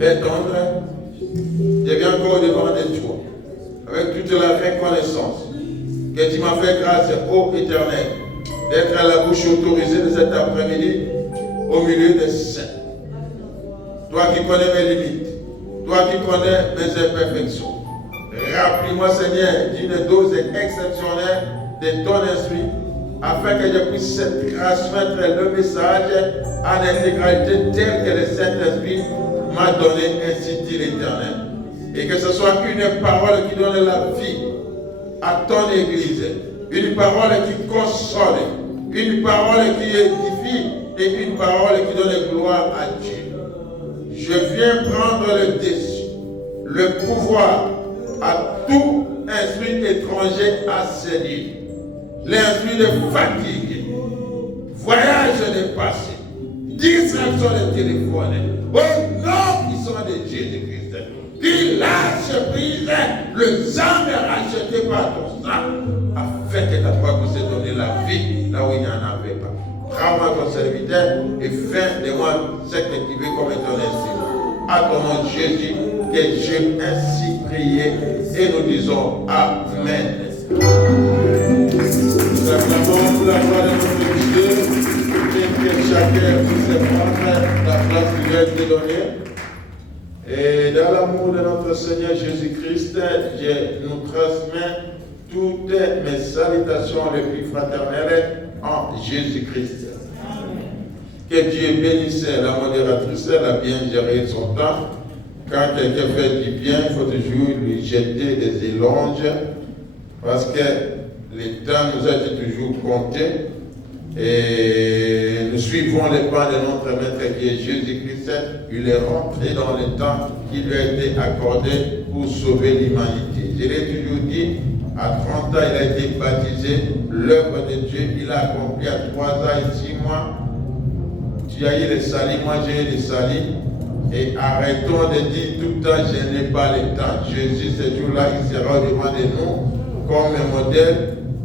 Père tendre, je viens encore devant de toi, avec toute la reconnaissance que tu m'as fait grâce, ô Éternel, d'être à la bouche autorisée de cet après-midi au milieu des saints. Toi qui connais mes limites, toi qui connais mes imperfections, remplis-moi, Seigneur, d'une dose exceptionnelle de ton esprit, afin que je puisse transmettre le message en intégralité tel que le Saint-Esprit m'a donné, ainsi dit l'Éternel. Et que ce soit une parole qui donne la vie à ton Église, une parole qui console, une parole qui édifie et une parole qui donne gloire à Dieu. Je viens prendre le dessus, le pouvoir à tout esprit étranger assailli, l'esprit de fatigue, voyage de passé, distraction de téléphone, au nom puissant de Jésus-Christ, qui lâche prise le sang racheté par ton sang, afin que ta foi puisse donner la vie là où il n'y en avait pas. Rends-moi ton serviteur et fais de moi ce que tu veux comme ton instrument. À ton nom Jésus, que j'ai ainsi prié et nous disons Amen. Nous acclamons la gloire de notre Dieu, et que chacun puisse prendre la place qui lui a été donnée. Et dans l'amour de notre Seigneur Jésus-Christ, je nous transmets toutes mes salutations les plus fraternelles en Jésus-Christ. Que Dieu bénisse la modératrice, elle a bien géré son temps. Quand quelqu'un fait du bien, il faut toujours lui jeter des éloges, parce que le temps nous a été toujours compté. Et nous suivons les pas de notre Maître qui est Jésus-Christ. Il est rentré dans le temps qui lui a été accordé pour sauver l'humanité. Je l'ai toujours dit, à 30 ans, il a été baptisé. L'œuvre de Dieu, il a accompli à 3 ans et 6 mois. Tu as eu les salis, moi j'ai eu les salis. Et arrêtons de dire tout le temps, je n'ai pas le temps. Jésus, ce jour-là, il sera au devant de nous comme un modèle.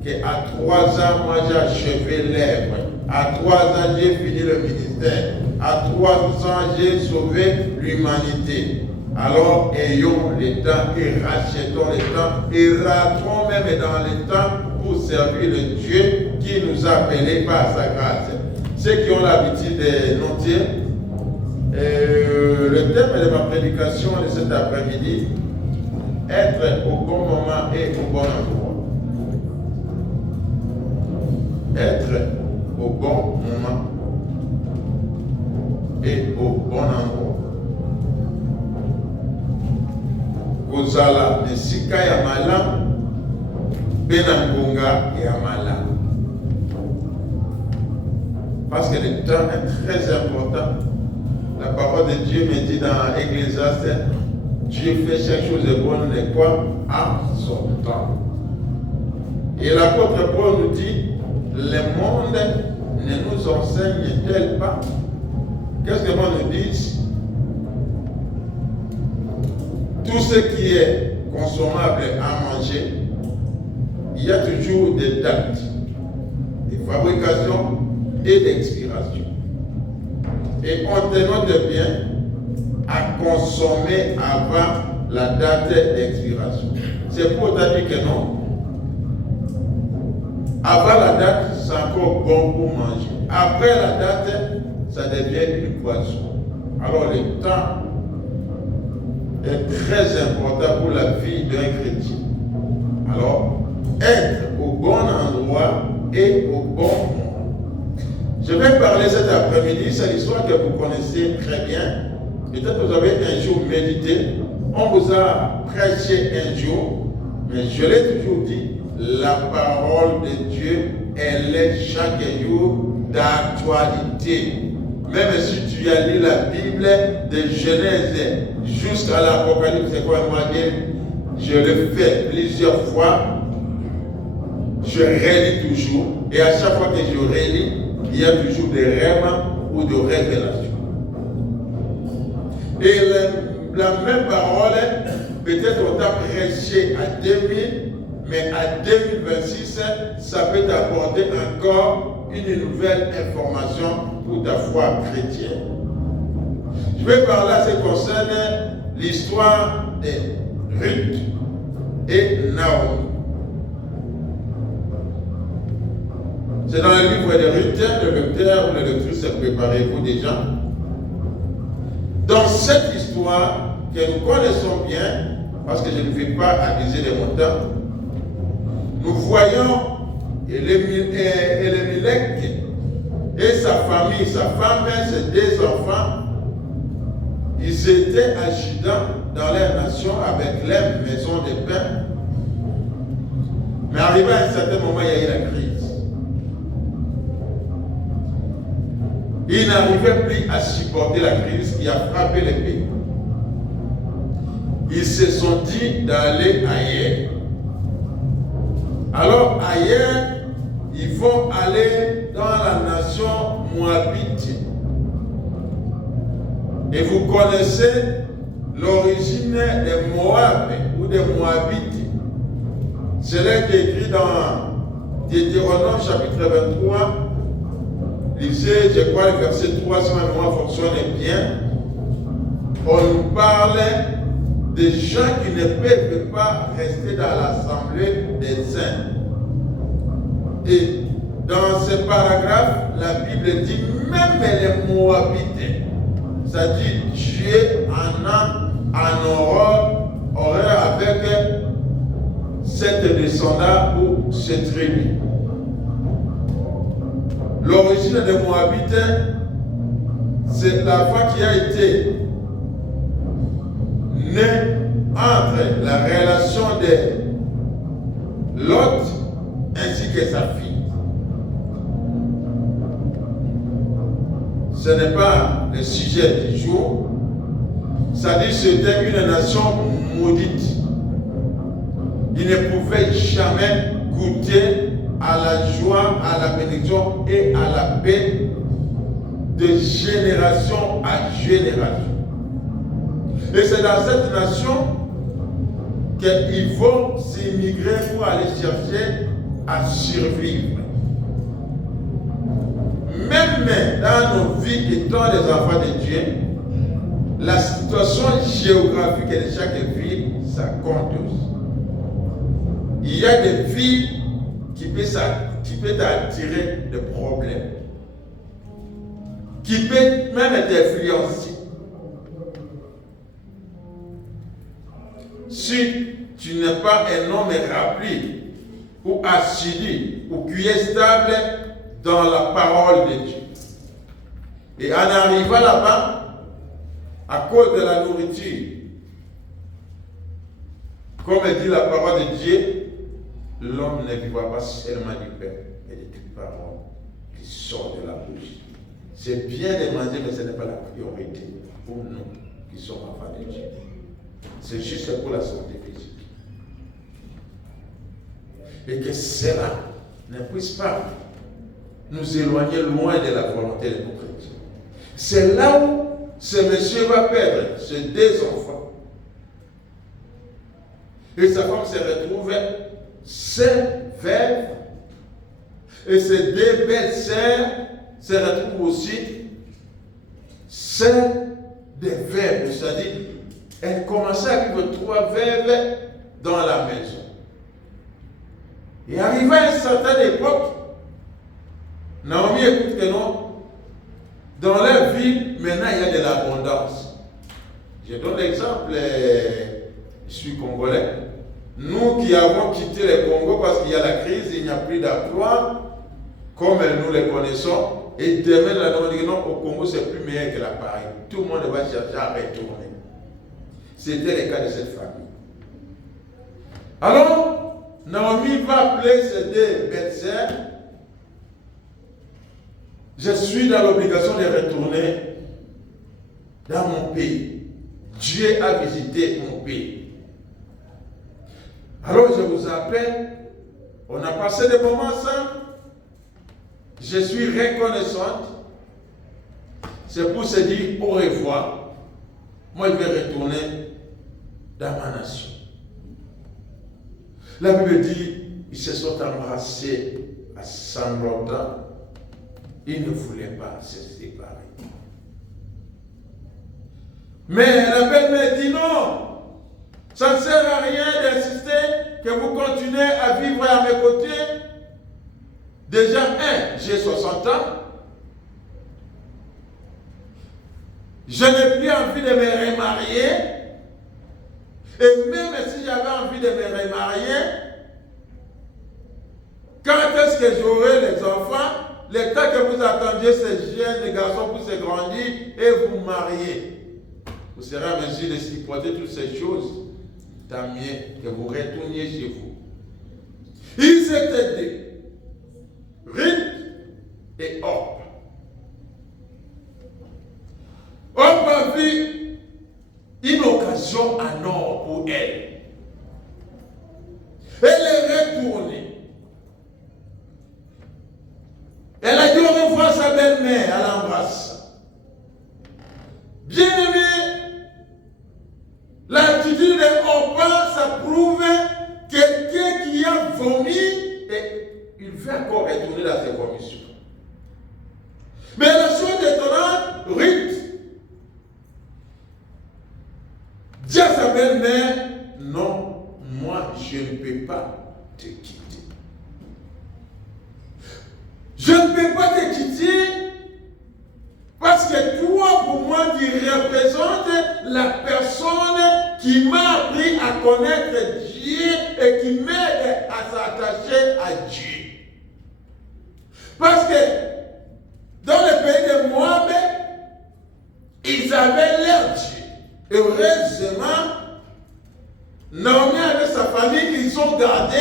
Qu'à 3 ans, moi j'ai achevé l'œuvre. À 3 ans, j'ai fini le ministère. À 3 ans, j'ai sauvé l'humanité. Alors, ayons le temps et rachetons le temps et rentrons même dans le temps pour servir le Dieu qui nous a appelés par sa grâce. Ceux qui ont l'habitude de noter, le thème de ma prédication de cet après-midi, être au bon moment et au bon endroit. Être au bon moment et au bon endroit. Kozala nesika ya malamu pe na ngonga ya malamu. Parce que le temps est très important. La parole de Dieu me dit dans Ecclésiaste, Dieu fait chaque chose de bonne et quoi en son temps. Et l'apôtre Paul nous dit, le monde ne nous enseigne-t-il pas? Qu'est-ce que le monde nous dit? Tout ce qui est consommable à manger, il y a toujours des dates de fabrication et d'expiration. Et on te note bien à consommer avant la date d'expiration. C'est pour te dire que non. Avant la date, c'est encore bon pour manger. Après la date, ça devient une poisson. Alors le temps est très important pour la vie d'un chrétien. Alors, être au bon endroit et au bon moment. Je vais parler cet après-midi, c'est l'histoire que vous connaissez très bien. Peut-être que vous avez un jour médité. On vous a prêché un jour, mais je l'ai toujours dit. La parole de Dieu, elle est chaque jour d'actualité. Même si tu as lu la Bible de Genèse jusqu'à l'Apocalypse, c'est quoi moi je le fais plusieurs fois. Je relis toujours. Et à chaque fois que je relis, il y a toujours des rêves ou de révélations. Et la même parole, peut-être on t'a prêché à 2000. Mais à 2026, ça peut t'apporter encore une nouvelle information pour ta foi chrétienne. Je vais parler à ce qui concerne l'histoire de Ruth et Naomi. C'est dans le livre de Ruth, le lecteur ou le lectrice, préparez-vous déjà. Dans cette histoire que nous connaissons bien, parce que je ne vais pas abuser de mon temps, nous voyons Elimelech et sa famille, sa femme et ses deux enfants, ils étaient agitants dans leur nation avec leur maison de pain. Mais arrivé à un certain moment, il y a eu la crise. Ils n'arrivaient plus à supporter la crise qui a frappé le pays. Ils se sont dit d'aller ailleurs. Alors ailleurs, ils vont aller dans la nation moabite. Et vous connaissez l'origine des Moab ou des Moabites. C'est là qui est écrit dans Deutéronome chapitre 23. Lisez, je crois, le verset 3, si ma mémoire fonctionne bien. On nous parle des gens qui ne peuvent pas rester dans l'assemblée des saints. Et dans ce paragraphe, la Bible dit même les Moabites, ça dit Dieu en horreur avec cette descendant ou cette tribu. L'origine des Moabites, c'est la femme qui a été née entre la relation de Lot ainsi que sa fille. Ce n'est pas le sujet du jour. Ça dit que c'était une nation maudite. Ils ne pouvaient jamais goûter à la joie, à la bénédiction et à la paix de génération à génération. Et c'est dans cette nation qu'ils vont s'immigrer pour aller chercher à survivre. Même dans nos vies étant des enfants de Dieu, la situation géographique de chaque ville, ça compte aussi. Il y a des villes qui peut t'attirer des problèmes, qui peut même t'influencer. Si tu n'es pas un homme rempli ou assidu ou qui est stable dans la parole de Dieu. Et en arrivant là-bas, à cause de la nourriture, comme dit la parole de Dieu, l'homme ne vivra pas seulement du pain et de toute parole qui sort de la bouche. C'est bien de manger, mais ce n'est pas la priorité pour nous qui sommes enfants de Dieu. C'est juste pour la santé physique. Et que cela ne puisse pas nous éloigner loin de la volonté de notre Dieu. C'est là où ce monsieur va perdre ses deux enfants. Et sa femme se retrouve seule, veuve. Et ses deux belles-sœurs se retrouvent aussi seules des veuves. C'est-à-dire, elle commençait à vivre trois veuves dans la maison. Et arrivé à une certaine époque, Naomi écoute que non, dans leur vie, maintenant il y a de l'abondance. Je donne l'exemple, je suis congolais. Nous qui avons quitté le Congo parce qu'il y a la crise, il n'y a plus d'emploi, comme nous les connaissons, et demain, on dit non, au Congo c'est plus meilleur que l'appareil. Tout le monde va chercher à retourner. C'était le cas de cette famille. Alors, Naomi va appeler ses deux belles-sœurs. Je suis dans l'obligation de retourner dans mon pays. Dieu a visité mon pays. Alors je vous appelle. On a passé des moments ensemble. Je suis reconnaissante. C'est pour se dire au revoir. Moi, je vais retourner dans ma nation. La Bible dit, ils se sont embrassés à sanglotant. Ils ne voulaient pas se séparer. Mais la belle-mère dit non. Ça ne sert à rien d'insister que vous continuez à vivre à mes côtés. Déjà, j'ai 60 ans. Je n'ai plus envie de me remarier. Et même si j'avais envie de me remarier, quand est-ce que j'aurai les enfants? Le temps que vous attendiez ces jeunes garçons pour se grandir et vous marier, vous serez en mesure de supporter toutes ces choses. Tant mieux que vous retourniez chez vous. Ils étaient deux, Ruth et Orp. Orp a vu une occasion en or pour elle. Elle est retournée. Elle a dit au revoir sa belle-mère, elle l'embrasse. Bien-aimé, l'attitude de Orpa, ça prouve quelqu'un qui a vomi et il veut encore retourner dans ses vomissions. Mais la chose étonnante, Ruth dit à sa belle-mère, non, moi je ne peux pas te quitter. Je ne peux pas te quitter parce que toi, pour moi, tu représentes la personne qui m'a appris à connaître Dieu et qui m'aide à s'attacher à Dieu. Parce que dans le pays de Moab, ils avaient leur Dieu. Et heureusement, Naomi avec sa famille, ils ont gardé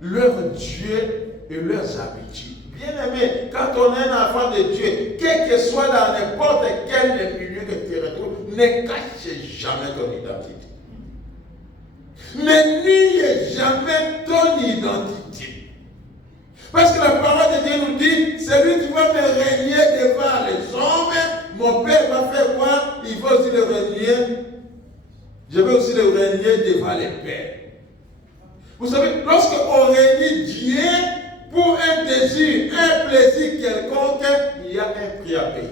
leur Dieu et leurs habitudes. Bien-aimé, quand on est un enfant de Dieu, quel que soit dans n'importe quel milieu que tu retrouves, ne cache jamais ton identité. Ne nie jamais ton identité. Parce que la parole de Dieu nous dit, celui qui va me régner devant les hommes, mon Père va faire quoi? Il va aussi le régner. Je vais aussi le régner devant les pères. Vous savez, lorsqu'on règne Dieu, pour un désir, un plaisir quelconque, il y a un prix à payer.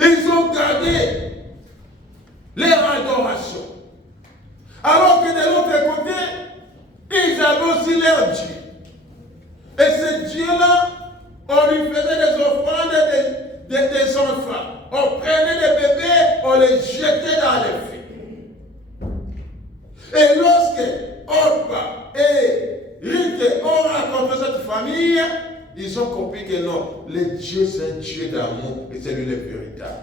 Ils ont gardé leur adoration. Alors que de l'autre côté, ils avaient aussi leur Dieu. Et ce Dieu-là, on lui faisait des offrandes des enfants. On prenait des bébés, on les jetait dans les feux. Et lorsque Orpa et Ruth ont rencontré cette famille, ils ont compris que non, le Dieu c'est un Dieu d'amour et c'est lui le véritable.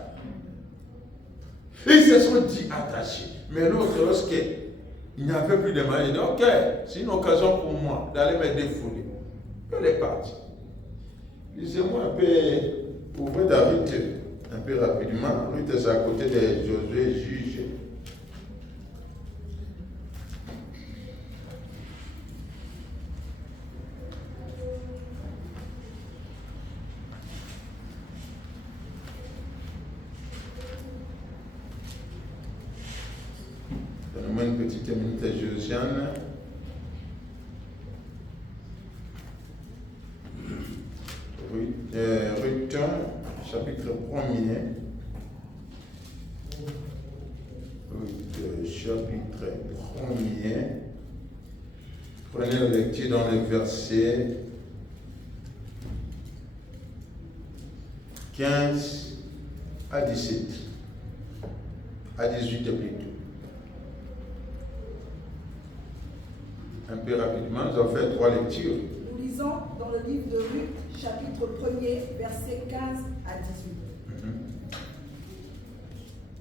Ils se sont dit attachés. Mais l'autre, lorsqu'il n'y avait plus de moyens, il dit ok, c'est une occasion pour moi d'aller me défouler. Elle est partie. Laissez-moi un peu ouvrir ta Ruth un peu rapidement. Ruth c'est à côté de Josué, juge. Donne-moi une petite minute à Josiane. Ruth, chapitre 1er. Ruth, chapitre 1er. Prenez la lecture dans les versets 15 à 17. À 18 plutôt. Un peu rapidement, nous avons fait 3 lectures. Nous lisons dans le livre de Ruth, chapitre 1er, versets 15 à 18.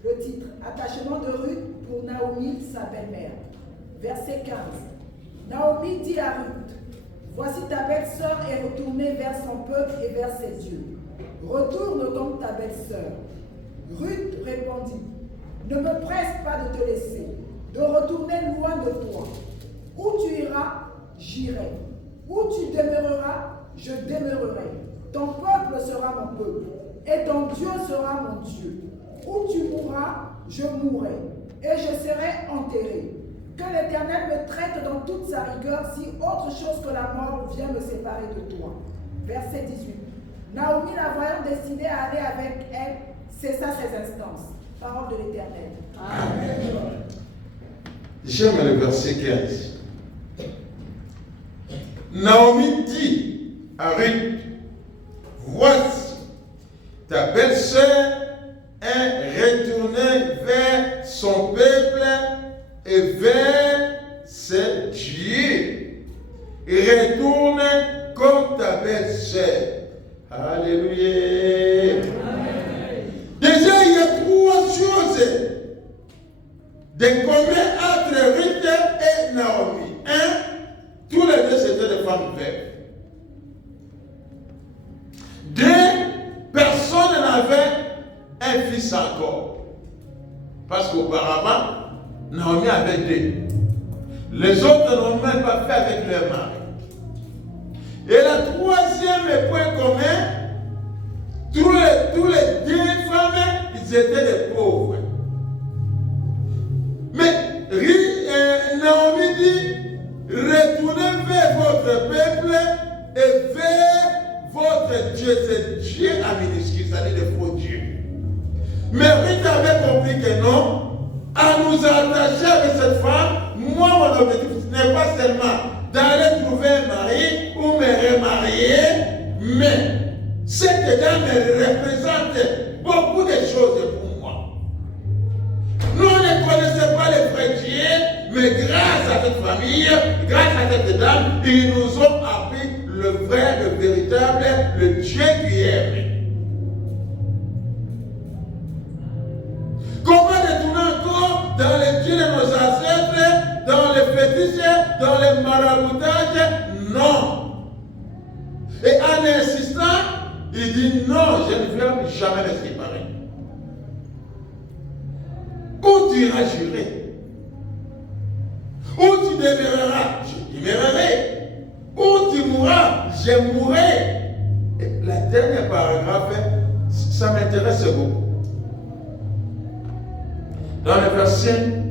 Le titre, attachement de Ruth pour Naomi, sa belle-mère. Verset 15. Naomi dit à Ruth, voici ta belle-sœur est retournée vers son peuple et vers ses dieux. Retourne donc ta belle-sœur. Ruth répondit, ne me presse pas de te laisser, de retourner loin de toi. Où tu iras, j'irai. Où tu demeureras, je demeurerai. Ton peuple sera mon peuple, et ton Dieu sera mon Dieu. Où tu mourras, je mourrai, et je serai enterré. Que l'Éternel me traite dans toute sa rigueur si autre chose que la mort vient me séparer de toi. Verset 18. Naomi, la voyant décidée à aller avec elle, cessa ses instances. parole de l'Éternel. Amen. J'aime le verset 15. Naomi dit à Ruth, voici, ta belle-sœur est retournée vers son peuple et vers ses dieux. Retourne comme ta belle-sœur. Alléluia. Déjà, il y a trois choses de commun entre Ruth et Naomi. Tous les deux c'était des femmes veuves. Deux, personne n'avait un fils encore. Parce qu'auparavant, Naomi avait deux. Les autres n'ont même pas fait avec leur mari. Et le troisième point commun, tous les deux femmes, ils étaient des pauvres. Mais Naomi dit, retournez vers votre peuple et vers votre Dieu. C'est Dieu à minuscule, c'est-à-dire des faux dieux. Mais Ruth avait compris que non, à nous attacher avec cette femme, moi mon objectif ce n'est pas seulement d'aller trouver un mari ou me remarier, mais cette dame représente beaucoup de choses pour moi. Nous ne connaissons pas les vrais dieux, mais grâce à cette famille, grâce à cette dame, ils nous ont appris le vrai, le véritable, le Dieu qui aime. Comment détourner encore dans les dieux de nos ancêtres, dans les fétiches, dans les maraboutages? Non. Et en insistant, il dit non, je ne vais jamais me séparer. Où tu iras jurer? Où tu demeureras? Je demeurerai. Où tu mourras? Je mourrai. Et la dernière paragraphe, ça m'intéresse beaucoup. Dans le verset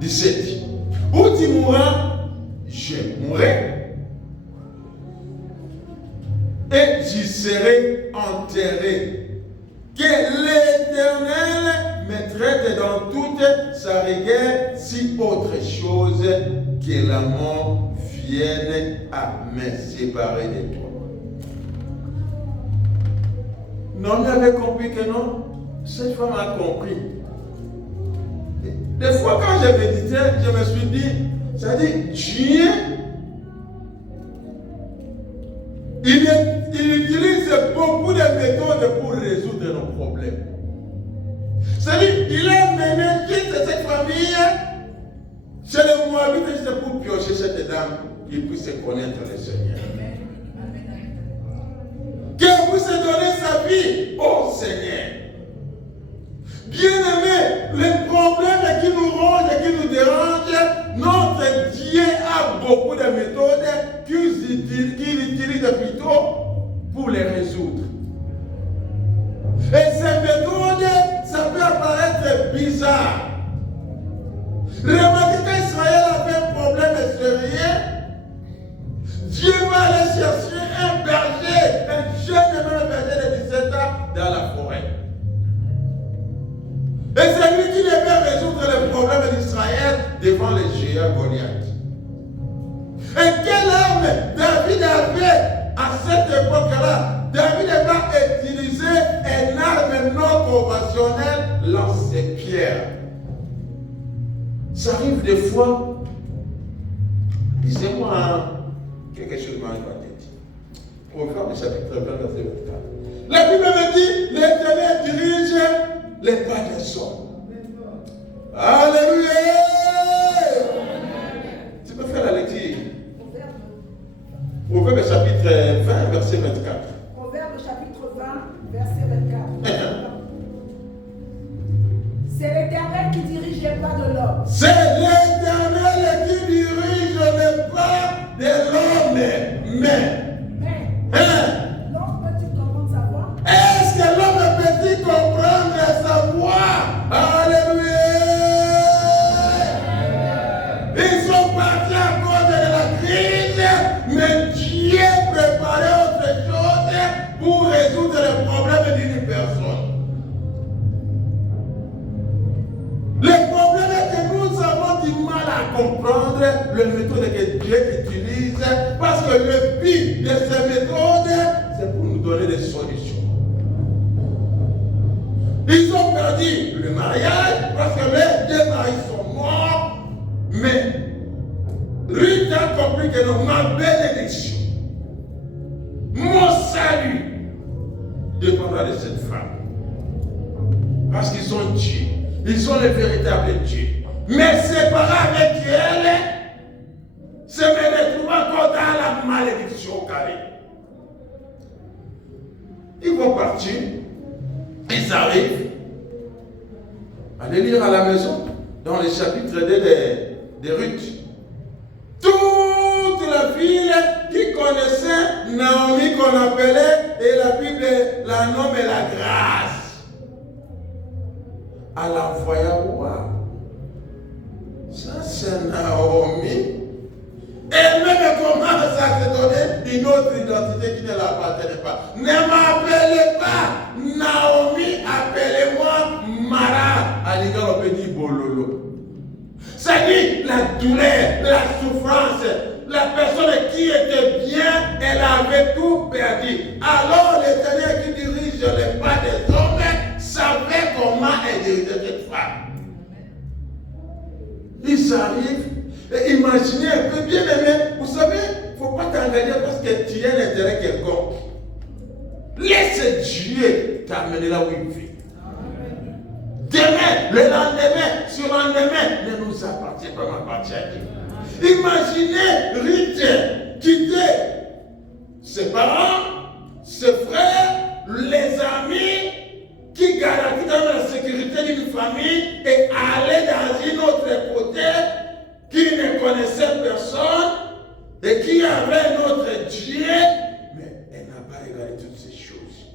17, où tu mourras, je mourrai, et j'y serai enterré. Que l'Éternel me traite dans toute sa rigueur, si autre chose que la mort vienne à me séparer de toi. Non, il avait compris que non. Cette femme a compris. Des fois, quand je méditais, je me suis dit, ça dit, Dieu, il utilise beaucoup de méthodes pour résoudre nos problèmes. C'est-à-dire, il a mené cette famille chez les Moabites juste pour piocher cette dame qui puisse connaître le Seigneur. Qu'elle puisse donner sa vie au Seigneur. Bien-aimés, les problèmes qui nous rongent, qui nous dérangent, notre Dieu a beaucoup de méthodes qu'il utilise plutôt pour les résoudre. Et ces méthodes, ça peut apparaître bizarre. Remarquez qu'Israël avait un problème sérieux. Dieu va aller chercher un berger, un jeune berger de 17 ans dans la forêt. Et c'est lui qui devait résoudre les problèmes d'Israël devant les géants Goliath. Et quelle arme David avait à cette époque-là? David va utiliser une arme non conventionnelle, lance-pierre. Ça arrive des fois, disez-moi quelque chose dans ma tête. Proverbe chapitre 20, verset 24. La Bible me dit, l'Éternel dirige les pas des hommes. Alléluia! Tu peux faire la lecture. Proverbe chapitre 20, verset 24. Proverbe chapitre 20, verset 24. C'est l'Éternel qui dirige les pas de l'homme. C'est l'Éternel qui dirige les pas de l'homme. Mais l'homme peut-il comprendre sa voix? Est-ce que l'homme peut-il comprendre sa voix? Alléluia! Ils sont partis à cause de la crise, mais Dieu préparait autre chose pour résoudre les problèmes d'une personne. comprendre les méthodes que Dieu utilise, parce que le but de ces méthodes, c'est pour nous donner des solutions. Ils ont perdu le mariage parce que les deux maris sont morts, mais Ruth a compris que non, ma bénédiction, mon salut dépendra de cette femme. Parce qu'ils sont Dieu. Ils sont le véritable Dieu. Mais séparés avec elle, se me retrouve encore dans la malédiction au carré. Ils vont partir. Ils arrivent. Allez lire à la maison, dans le chapitre 2 de Ruth. Toute la ville qui connaissait Naomi qu'on appelait, et la Bible la nomme la grâce. À l'envoya voir. Ça c'est Naomi. Elle-même commence à se donner une autre identité qui ne l'appartenait pas. Ne m'appelez pas Naomi, appelez-moi Mara. Aliga on peut dire Bololo. C'est-à-dire la douleur, la souffrance. La personne qui était bien, elle avait tout perdu. Alors l'Éternel qui dirige les pas des hommes savait comment elle dirigeait cette femme. Ils arrivent. Et imaginez un peu, bien aimé, vous savez, il ne faut pas t'engager parce que tu as un intérêt quelconque. Laisse Dieu t'amener là où il vit. Demain, le lendemain, sur le lendemain, ne nous appartient pas, m'appartient à Dieu. Imaginez Ruth quitter ses parents, ses frères, les amis qui garantissent la sécurité d'une famille et aller dans une autre côté qui ne connaissait personne et qui avait notre Dieu, mais elle n'a pas regardé toutes ces choses.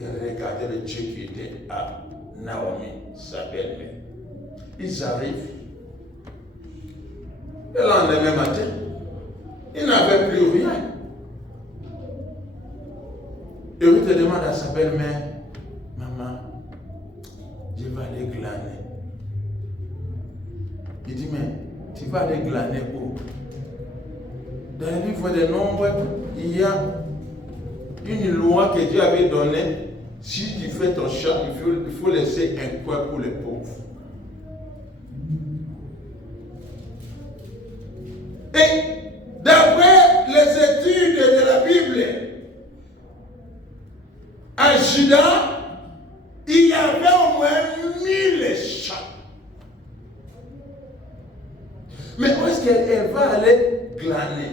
Elle regardait le Dieu qui était à Naomi, sa belle-mère. Ils arrivent. Le lendemain matin, ils n'avaient plus rien. Et Ruth demande à sa belle-mère, maman, je vais aller glaner. Il dit, mais tu vas aller glaner où? Dans le livre des Nombres, il y a une loi que Dieu avait donnée. Si tu fais ton champ, il faut laisser un coin pour les pauvres. Et d'après les études de la Bible, à Juda, il y avait au moins 1000 champs. Mais où est-ce qu'elle va aller glaner?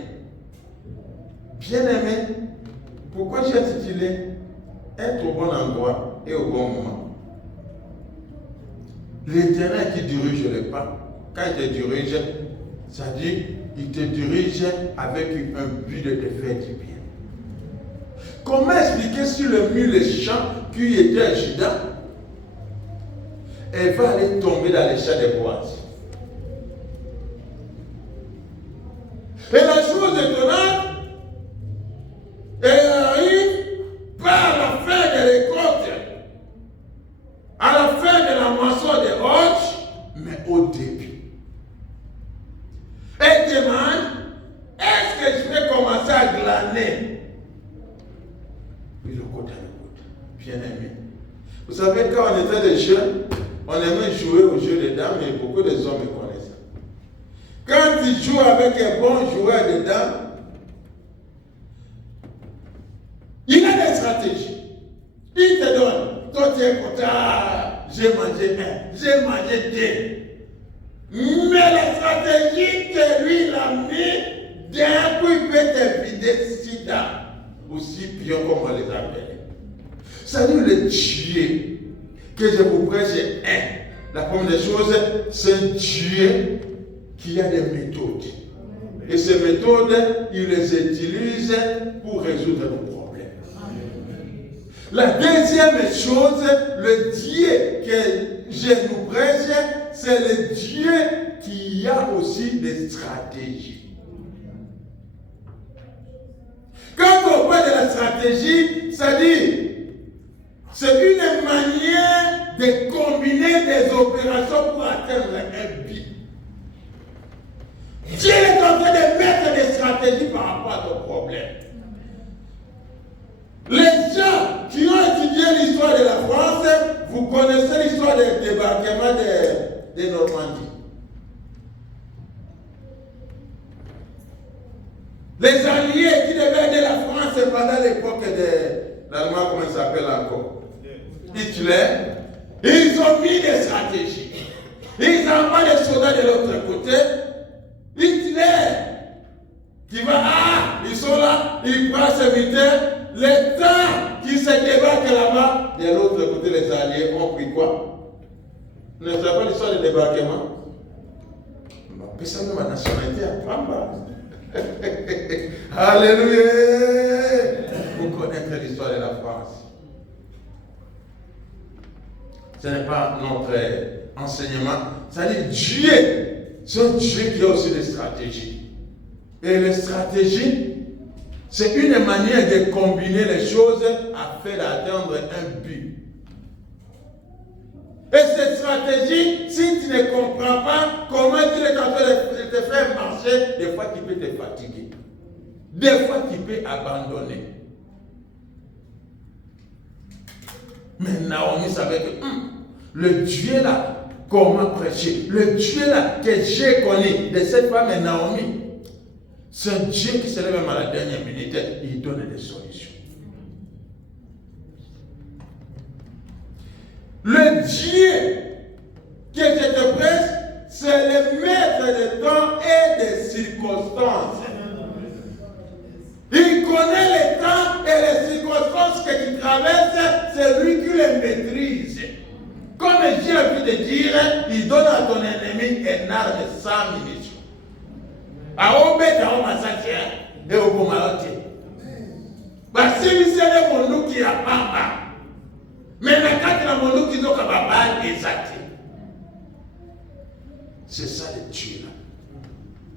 Bien aimé, pourquoi j'ai intitulé être au bon endroit et au bon moment? L'Éternel qui dirige les pas, quand il te dirige, ça dit, il te dirige avec un but de te faire du bien. Comment expliquer sur le mur les champs qui étaient à Juda? Elle va aller tomber dans les champs des Boaz. Et la chose étonnante, elle arrive par la fin des récoltes, à la fin de la moisson des roches, mais au début. Elle demande, est-ce que je vais commencer à glaner? Puis le côté, bien aimé. Vous savez, quand on était des jeunes, on aimait jouer au jeu des dames, et beaucoup des hommes me connaissent. Quand tu joues avec un bon joueur de dames, il a des stratégies. Il te donne. Toi, tu es content. J'ai mangé un, j'ai mangé deux. Mais la stratégie que lui l'a mis, d'un coup, il peut te vider sida. Aussi pion comme on les appelle. C'est-à-dire le Dieu que je vous prêche est un. La première des choses, c'est Dieu qui a des méthodes. Et ces méthodes, il les utilise pour résoudre nos problèmes. La deuxième chose, le Dieu que je nous prêche, c'est le Dieu qui a aussi des stratégies. Quand on parle de la stratégie, ça dit, c'est une manière de combiner des opérations pour atteindre un but. stratégie par rapport à ton problème. Les gens qui ont étudié l'histoire de la France, vous connaissez l'histoire des débarquements de Normandie. Les alliés qui devaient aider la France pendant l'époque de l'Allemand, comment il s'appelle encore? Hitler. Ils ont mis des stratégies. Ils envoient des soldats de l'autre côté. Hitler qui va, ils sont là, ils prennent ses militaires. Les temps qui se débarquent là-bas, de l'autre côté, les alliés ont pris quoi? Ne savez pas l'histoire du débarquement? On peut savoir ma nationalité à Pamba. Alléluia! Vous connaissez l'histoire de la France. Ce n'est pas notre enseignement. C'est-à-dire Dieu, c'est un Dieu qui a aussi des stratégies. Et les stratégies, c'est une manière de combiner les choses afin d'atteindre un but. Et cette stratégie, si tu ne comprends pas comment tu es en train de te faire marcher, des fois tu peux te fatiguer. Des fois tu peux abandonner. Mais Naomi savait que le Dieu là, comment prêcher, le Dieu là que j'ai connu de cette femme est Naomi. C'est un Dieu qui se lève même à la dernière minute, il donne des solutions. Le Dieu que je te prêche, c'est le maître des temps et des circonstances. Il connaît les temps et les circonstances que tu traverses, c'est lui qui les maîtrise. Comme Dieu a pu te dire, il donne à ton ennemi un arme de 100 munitions. Aobeta o masache e obomaote. Basi misele monduki ya pamba. Mais kati na monduki zoka baba ezate. C'est ça le Dieu là.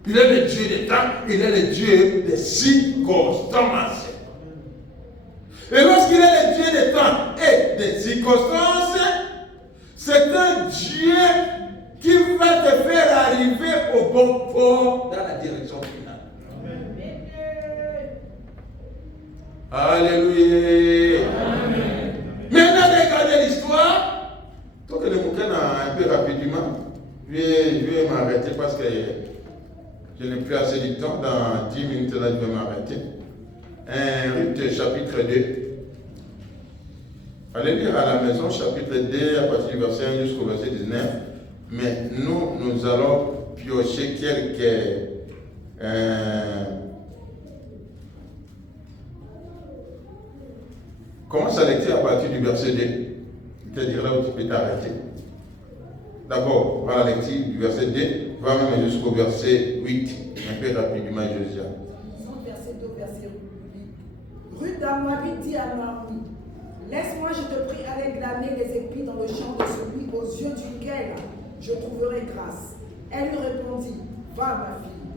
Il est le Dieu des temps, il est le Dieu des circonstances. Et lorsqu'il est le Dieu des temps et des circonstances, c'est un Dieu qui va te faire arriver au bon port dans la direction finale. Amen. Alléluia. Amen. Maintenant, regardez l'histoire. Donc, le bouquin un peu rapidement. Je vais m'arrêter parce que je n'ai plus assez de temps. Dans 10 minutes, là, je vais m'arrêter. Ruth, chapitre 2. Allez lire à la maison, chapitre 2, à partir du verset 1 jusqu'au verset 19. Mais nous allons piocher quelques commence à lecture à partir du verset 2. C'est-à-dire là où tu peux t'arrêter. D'abord, par la lecture du verset 2, va même jusqu'au verset 8, un peu rapidement, Josia. Verset 2, verset 8. Ruth d'Amoabite dit à Naomi, laisse-moi, je te prie, aller glaner les épis dans le champ de celui aux yeux duquel je trouverai grâce. Elle lui répondit, va ma fille.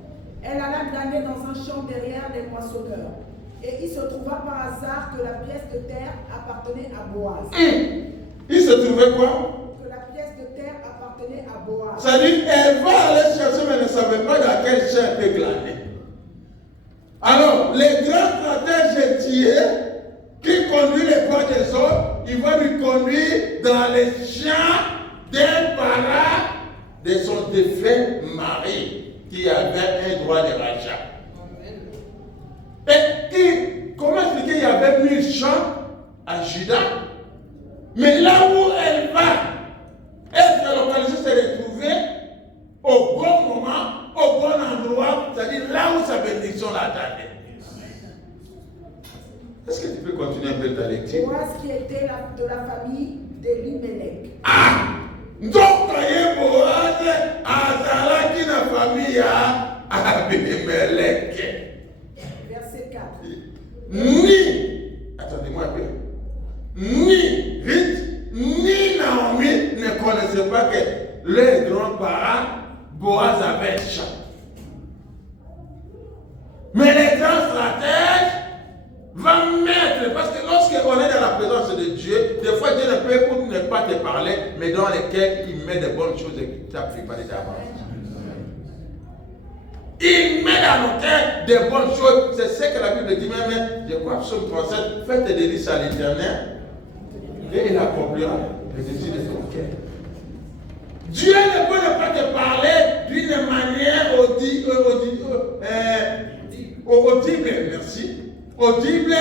Elle alla glaner dans un champ derrière les moissonneurs. Et il se trouva par hasard que la pièce de terre appartenait à Boaz. Il se trouvait quoi? Que la pièce de terre appartenait à Boaz. C'est-à-dire, elle va aller chercher, mais ne savait pas dans quel champ elle peut glaner. Alors, les grands stratèges Dieu qui conduit les pas des autres, il va lui conduire dans les champs d'un parent de son défunt mari qui avait un droit de rachat. Et comment expliquer, il y avait 1000 champs à Juda, mais là où elle va, elle s'est localisée, s'est retrouvée au bon moment, au bon endroit, c'est-à-dire là où sa bénédiction l'attendait. Est-ce que tu peux continuer un peu ta lecture? Boaz qui était de la famille d'Elimelech. Ah! Donc, Boaz, Azala qui na famille à Abimelech. Verset 4. Attendez-moi un peu. Ni Ruth, ni Naomi ne connaissaient pas que leurs grands-parents, Boaz avait un champ. Mais les grands stratèges vont mettre, parce que lorsqu'on est dans la présence de Dieu, des fois Dieu ne peut ou ne pas te parler, mais dans lesquelles il met de bonnes choses et qu'il t'a préparé d'avance. Il met dans nos cœurs des bonnes choses. C'est ce que la Bible dit même. Je crois que Psaume 37, faites des délices à l'Éternel et il accomplira les désirs de ton cœur. Dieu ne peut pas te parler d'une manière audible, merci, audible,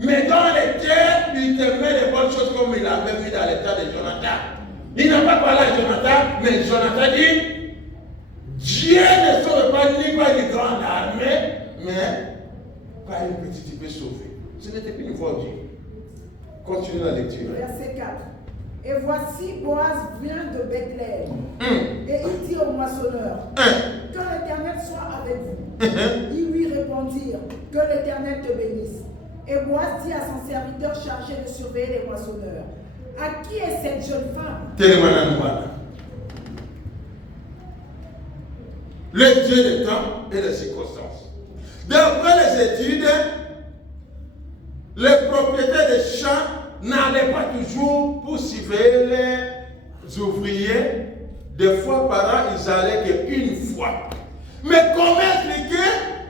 mais dans les cœurs, il te met les bonnes choses comme il avait vu dans l'état de Jonathan. Il n'a pas parlé à Jonathan, mais Jonathan dit, Dieu ne sauve pas ni par une grande armée, mais par une petite épée sauvée. Ce n'était plus une voix audible. Continue la lecture. Verset 4. Et voici, Boaz vient de Bethléem. Et il dit au moissonneur, que l'Éternel soit avec vous. Ils lui répondirent, que l'Éternel te bénisse. Et Boaz dit à son serviteur chargé de surveiller les moissonneurs, à qui est cette jeune femme? Le Dieu des temps et des circonstances. D'après les études, les propriétaires des champs n'allaient pas toujours pour surveiller les ouvriers. Des fois par an, ils allaient qu'une fois. Mais comment expliquer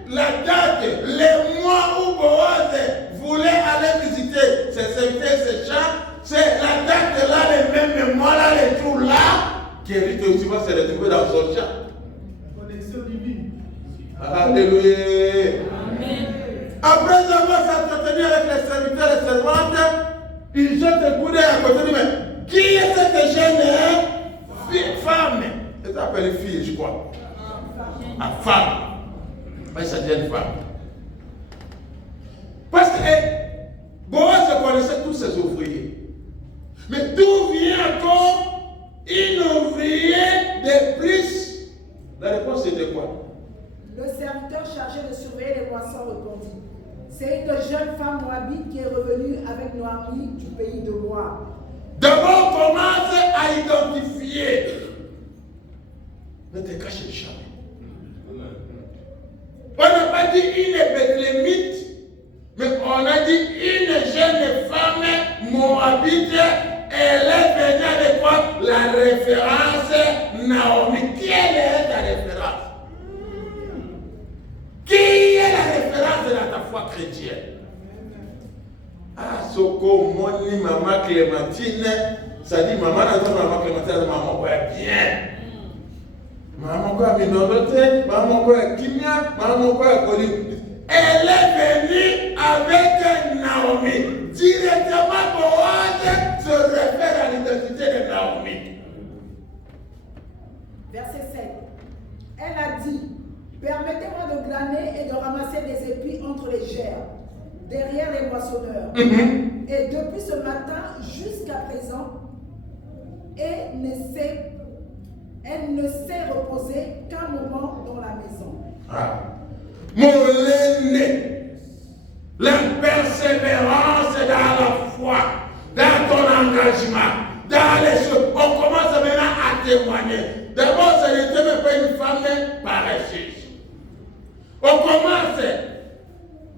la date, les mois où Boaz voulait aller visiter ses serviteurs, ses champs? C'est la date là, les mêmes mois là, les jours là, qu'Éric aussi va se retrouver dans son champ. Connexion divine. Alléluia. Amen. Après avoir s'entretenu avec les serviteurs et les servantes, il jette un coup d'œil à côté de lui. Mais qui est cette jeune femme? Elle s'appelle fille, je crois. Ah, femme. Mais c'est une femme. Parce que Boaz connaissait tous ses ouvriers. Mais d'où vient encore une ouvrier de plus? La réponse c'était quoi? Le serviteur chargé de surveiller les moissons répondit, c'est une jeune femme moabite qui est revenue avec Noémie du pays de Moab. D'abord, commence à identifier. Ne te cache jamais. On n'a pas dit une Bethlémite, mais on a dit une jeune femme moabite. Elle est venue avec quoi? La référence Naomi. Qui est la référence? Qui est la référence de ta foi chrétienne? Ah, Soko, Moni, Maman Clémentine. Ça dit maman, maman Clémentine, maman quoi bien. Maman quoi minoroté, maman quoi kimia, maman quoi colline. Elle est venue avec Naomi. Directement, Boaz se réfère à l'identité de Naomi. Verset 7. Elle a dit, permettez-moi de glaner et de ramasser des épis entre les gerbes, derrière les moissonneurs. Et depuis ce matin jusqu'à présent, elle ne s'est reposée qu'un moment dans la maison. Ah. Mon l'aîné, la persévérance dans la foi, dans ton engagement, dans les choses. On commence maintenant à témoigner. D'abord, ce n'était même pas une femme paresseuse. On commence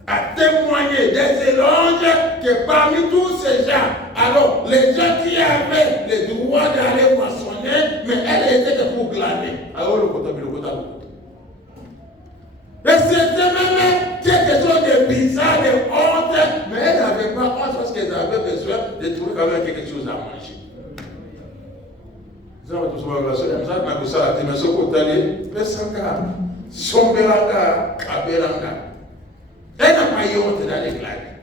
à témoigner des éloges que parmi tous ces gens, alors les gens qui avaient le droit d'aller moissonner, mais elle était que pour glaner. Alors le côté. Et c'était même quelque chose de bizarre, de honte, mais elle n'avait pas honte parce qu'elle avait besoin de trouver quand même quelque chose à manger. Elle n'a pas eu honte d'aller glaner.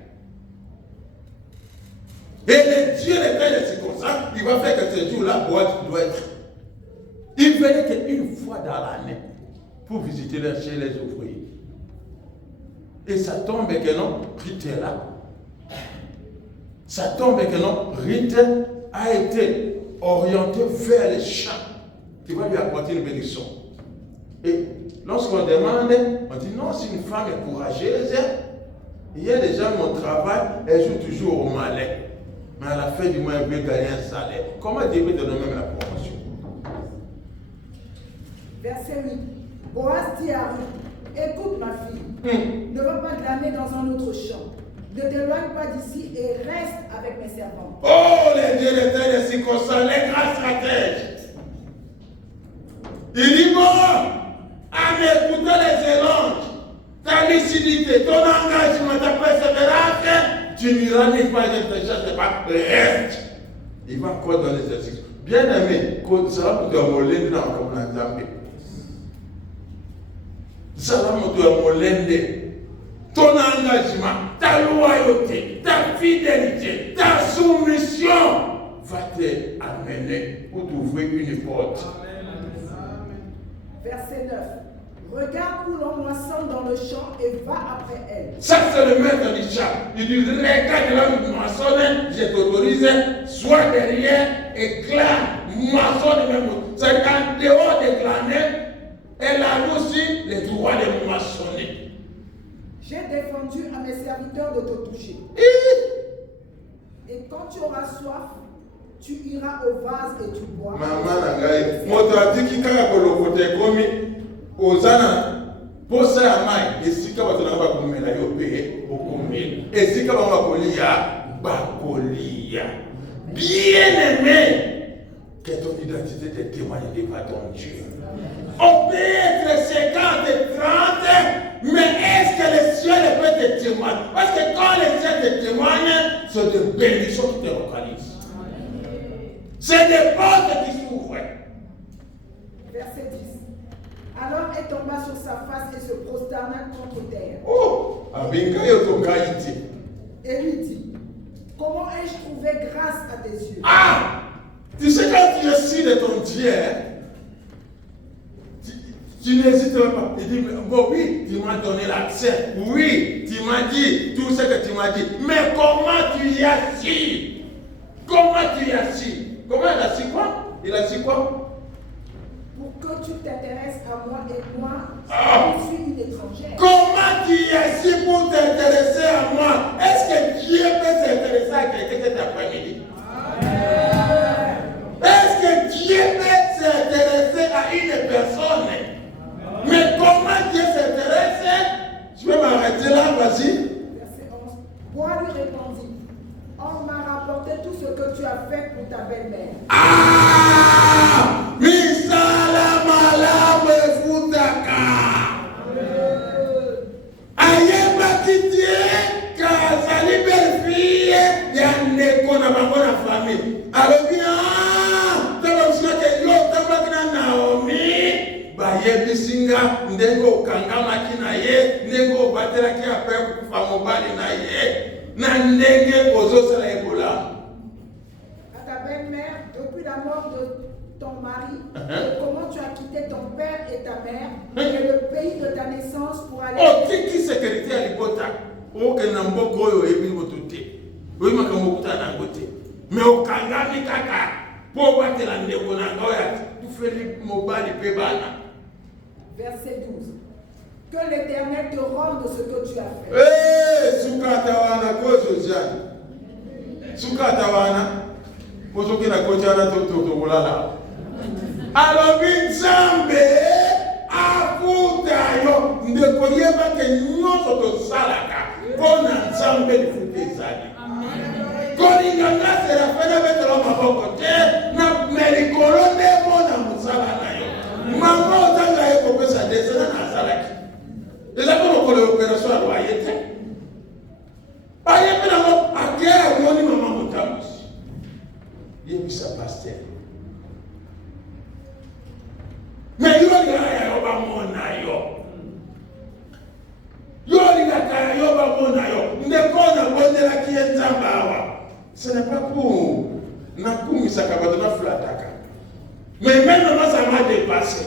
Et le Dieu n'est pas de circonstances, il va faire que ce jour-là, Boaz doit être. Il venait qu'une fois dans l'année pour visiter chez les ouvriers. Et ça tombe que non, Rite est là. Ça tombe que non, Rite a été orienté vers les champs qui va lui apporter une bénédiction. Et lorsqu'on demande, on dit non, c'est une femme courageuse. Il y a des gens, mon travail, elle joue toujours au malin. Mais à la fin du mois, elle veut gagner un salaire. Comment Dieu peut te donner même la promotion? Verset 8. Boaz dit à Ruth, écoute ma fille, ne va pas glaner dans un autre champ. Ne t'éloigne pas d'ici et reste avec mes servants. Oh, les dieux de terre de circonstances, les grands stratèges. Il dit bon, en écoutant les de ton engagement, ta persévérance, tu n'iras ni pas, je ne te cherche pas, reste. Il va encore donner l'exercice. Bien aimé, ça va pour te moller dans le Nzambe. Ça va pour te moller. Ton engagement, ta loyauté, ta fidélité, ta soumission va te amener pour t'ouvrir une porte. Verset 9. Regarde où l'on moissonne dans le champ et va après elle. Ça, c'est le maître du champ. Il dit, regarde là où tu moissonnes, je t'autorise, sois derrière, éclate, moissonne même. C'est en dehors des glanés, elle a aussi le droit de moissonner. J'ai défendu à mes serviteurs de te toucher. Et quand tu auras soif, tu iras au vase et tu bois. Maman nangai, moto atiki kaka kolokote komi, ozana posa ya mai, esika bato na bakomela yo pe okomela. Esika bakolia bakolia. Bien-aimé, que ton identité te témoigne devant ton Dieu. On peut être 50 et 30, mais est-ce que le ciel peut te témoigner? Parce que quand le ciel te témoigne, c'est de bénédictions qui te localisent. C'est des portes qui s'ouvrent. Verset 10. Alors elle tomba sur sa face et se prosterna contre terre. Oh, Abinga yotokaïti. Et lui dit, comment ai-je trouvé grâce à tes yeux? Ah, tu sais quand tu es sûr de ton Dieu, tu n'hésites pas. Il dit, bon oui, tu m'as donné l'accès. Oui, tu m'as dit tout ce que tu m'as dit. Mais comment tu y as su? Comment tu y as su? Comment il a su quoi? Il a su quoi? Pour que tu t'intéresses à moi et moi, je suis une étrangère. Comment tu y as su pour t'intéresser à moi? Est-ce que Dieu peut s'intéresser à quelqu'un cet après-midi? Est-ce que Dieu peut s'intéresser à une personne? Mais comment Dieu s'intéresse? Je vais m'arrêter là, vas-y. Verset 11. Moi lui répondit, on m'a rapporté tout ce que tu as fait pour ta belle-mère. Ah! Misala malamu futaka. Ayeba kitie kazali belle-fille yandeko na bango na famille. Alors bien, taba msike yo taba kina Naomi. Bayebisinga ndengo okangamaki na ye, ndengo obateraki ape kufa mobali na ye, na ndenge ozosala ebola. À ta belle-mère, depuis la mort de ton mari, et comment tu as quitté ton père et ta mère, et le pays de ta naissance pour aller... Otiki sécurité à l'ibota. Oke na mboko oyo ebi botote. Oyo makambo kuta na ngote. Mais okangami kaka. Po batela ndeko na ngoya. Tu fais mobali pe bana. Verset 12. Que l'Éternel te rende ce que tu as fait. Sukata wana kozo jani. Sukata wana. Kozo kina kochana to mulala. Alobi Nzambe afuta yo ndeko yeba ke nyoso to salaka kona Nzambe lifuta ezali. Koni nyanga sera fena betelo maboko te na merikolo de mona musala na yo. Mama otanga eko pesa desena na salaki. Eza kono kole operation ya loyete. Aye pena mo ake moni mama motamusi. Yebisa pasteur. Mais yo ya yo ba mona yo. Yo ya yo ba mona yo. Ndeko na bondela ki Nzamba awa. Ce n'est pas pour nakumisa kabato na flataka. Mais même moi ça m'a dépassé.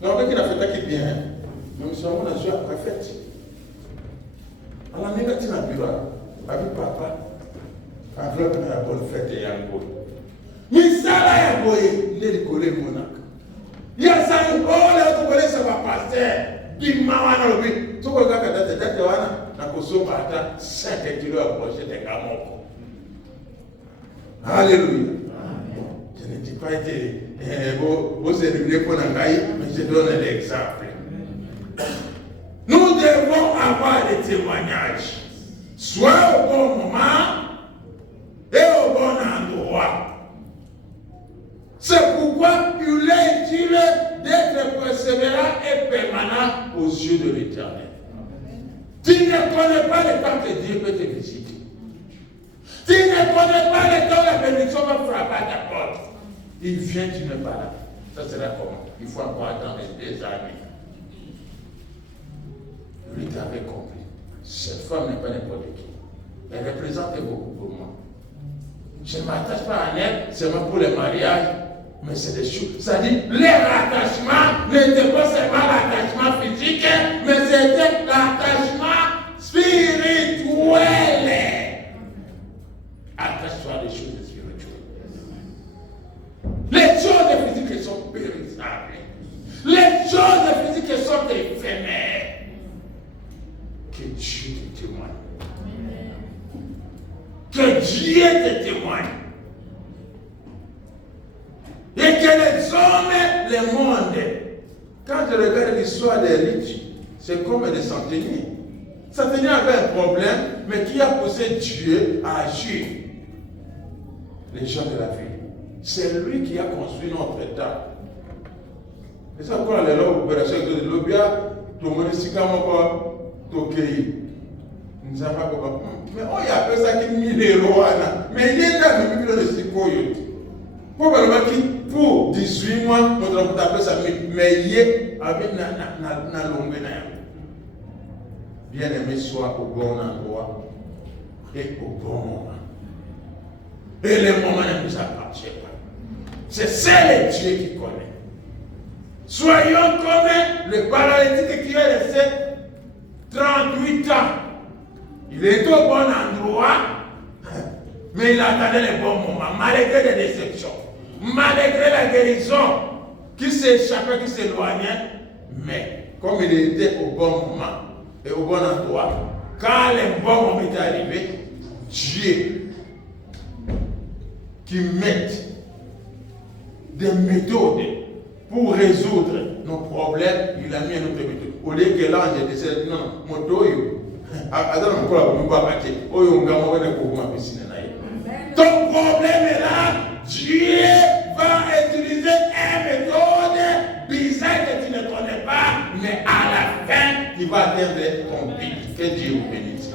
Donc qu'il a fait qui bien. Même si on a joué après fête. Alors négatif na bureau. Avec papa. Enveloppe na bonne fête et yango. Misala ya boye ndeli kole monaka. Ya sa ole ko kole sa ba pasteur. Bima wana lobi. Toko kaka date wana na kosomba ata 5 kilos à projet de gamoko. Alléluia. Je ne dis pas que vous éliminé pour Nangaï, mais je donne l'exemple. Nous devons avoir des témoignages, soit au bon moment et au bon endroit. C'est pourquoi il est utile d'être persévérant et permanent aux yeux de l'Éternel. Tu ne connais pas le temps que Dieu peut te visiter. Tu ne connais pas le temps que la bénédiction va frapper à ta porte. Il vient, tu n'es pas là. Ça sera comment? Il faut encore attendre des années. Lui t'avait compris. Cette femme n'est pas n'importe qui. Elle représente beaucoup pour moi. Je ne m'attache pas à elle seulement pour le mariage, mais c'est des choses. C'est-à-dire, les rattachements n'étaient pas seulement l'attachement physique, mais c'était l'attachement spirituel. Attache-toi à des choses spirituelles. Les choses physiques sont périssables. Les choses physiques sont éphémères. Que Dieu te témoigne. Que Dieu te témoigne. Et que les hommes, le monde, quand je regarde l'histoire des riches, c'est comme des centeniers. Centeniers avait un problème, mais qui a poussé Dieu à agir? Les gens de la ville. C'est lui qui a construit notre État. Et ça, quand les lois opérations de l'Obia, tout le monde est si comme Tokei. Nous savons pas comment. Mais on y appelle ça qui mis les lois. Mais il est là, mais il est là. Probablement qui, pour 18 mois, nous avons appelé ça, mais il est avec na longue. Bien aimé, soit au bon endroit et au bon moment. Et le moment ne nous appartient pas. C'est seul Dieu qui connaît. Soyons comme le paralytique qui est resté 38 ans. Il est au bon endroit, mais il attendait le bon moment, malgré les déceptions, malgré la guérison qui s'échappait, qui s'éloignait. Mais comme il était au bon moment et au bon endroit, quand le bon moment est arrivé, Dieu qui met des méthodes pour résoudre nos problèmes, il a mis une autre méthode. Au lieu que l'ange décide, non, mon toyo. Ton problème est là. Dieu va utiliser une méthode bizarre que tu ne connais pas, mais à la fin, tu vas atteindre ton but. Que Dieu vous bénisse.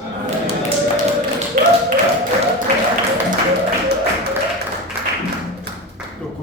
Donc,